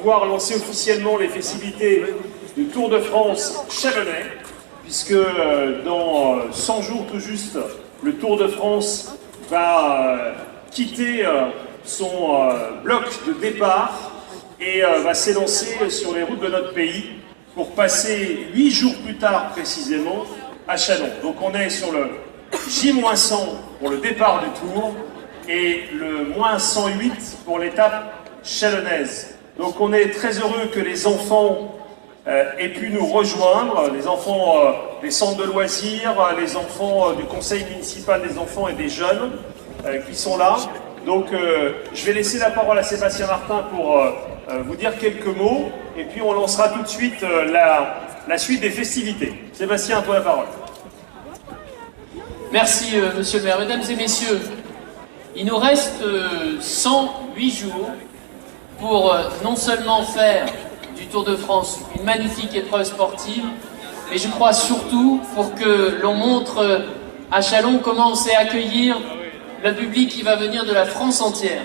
pouvoir lancer officiellement les festivités du Tour de France chalonnais, puisque dans 100 jours tout juste, le Tour de France va quitter son bloc de départ et va s'élancer sur les routes de notre pays pour passer 8 jours plus tard précisément à Châlons. Donc on est sur le J-100 pour le départ du Tour et le -108 pour l'étape chalonnaise. Donc on est très heureux que les enfants aient pu nous rejoindre, les enfants des centres de loisirs, les enfants du conseil municipal des enfants et des jeunes qui sont là. Donc je vais laisser la parole à Sébastien Martin pour vous dire quelques mots et puis on lancera tout de suite la suite des festivités. Sébastien, à toi la parole. Merci monsieur le maire. Mesdames et messieurs, il nous reste 108 jours pour non seulement faire du Tour de France une magnifique épreuve sportive, mais je crois surtout pour que l'on montre à Châlons comment on sait accueillir le public qui va venir de la France entière.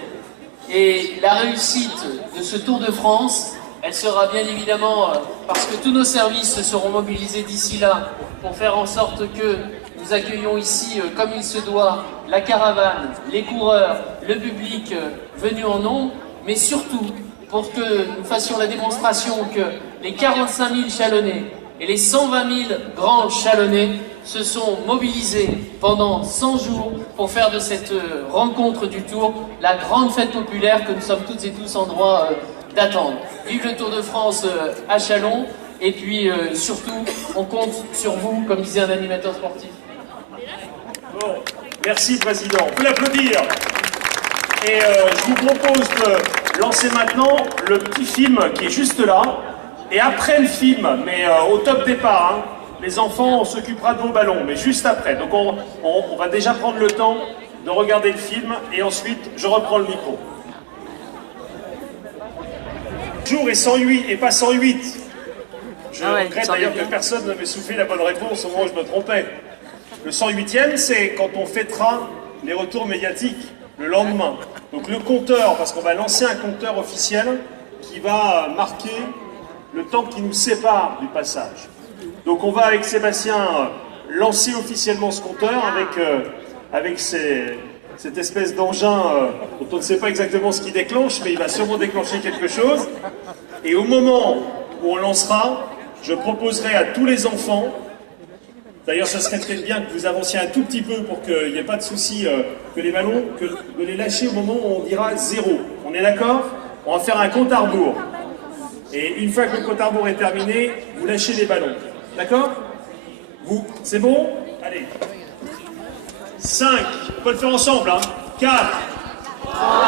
Et la réussite de ce Tour de France, elle sera bien évidemment, parce que tous nos services seront mobilisés d'ici là pour faire en sorte que nous accueillons ici, comme il se doit, la caravane, les coureurs, le public venu en nombre, mais surtout pour que nous fassions la démonstration que les 45 000 Chalonnais et les 120 000 grands Chalonnais se sont mobilisés pendant 100 jours pour faire de cette rencontre du Tour la grande fête populaire que nous sommes toutes et tous en droit d'attendre. Vive le Tour de France à Châlons, et puis surtout, on compte sur vous, comme disait un animateur sportif. Bon, merci Président, on peut l'applaudir. Et je vous propose de lancer maintenant le petit film qui est juste là. Et après le film, mais au top départ, hein, les enfants, on s'occupera de vos ballons, mais juste après. Donc on va déjà prendre le temps de regarder le film et ensuite je reprends le micro. Jour et 108 et pas 108. Je regrette d'ailleurs que personne ne m'ait soufflé la bonne réponse au moment où je me trompais. Le 108e, c'est quand on fêtera les retours médiatiques le lendemain. Donc le compteur, parce qu'on va lancer un compteur officiel qui va marquer le temps qui nous sépare du passage. Donc on va avec Sébastien lancer officiellement ce compteur avec cette espèce d'engin dont on ne sait pas exactement ce qui déclenche, mais il va sûrement déclencher quelque chose. Et au moment où on lancera, je proposerai à tous les enfants, d'ailleurs ce serait très bien que vous avanciez un tout petit peu pour qu'il n'y ait pas de souci, que les ballons, de les lâcher au moment où on dira 0. On est d'accord? On va faire un compte à rebours. Et une fois que le compte à rebours est terminé, vous lâchez les ballons. D'accord? C'est bon? Allez. 5, on peut le faire ensemble, hein. 4, 3,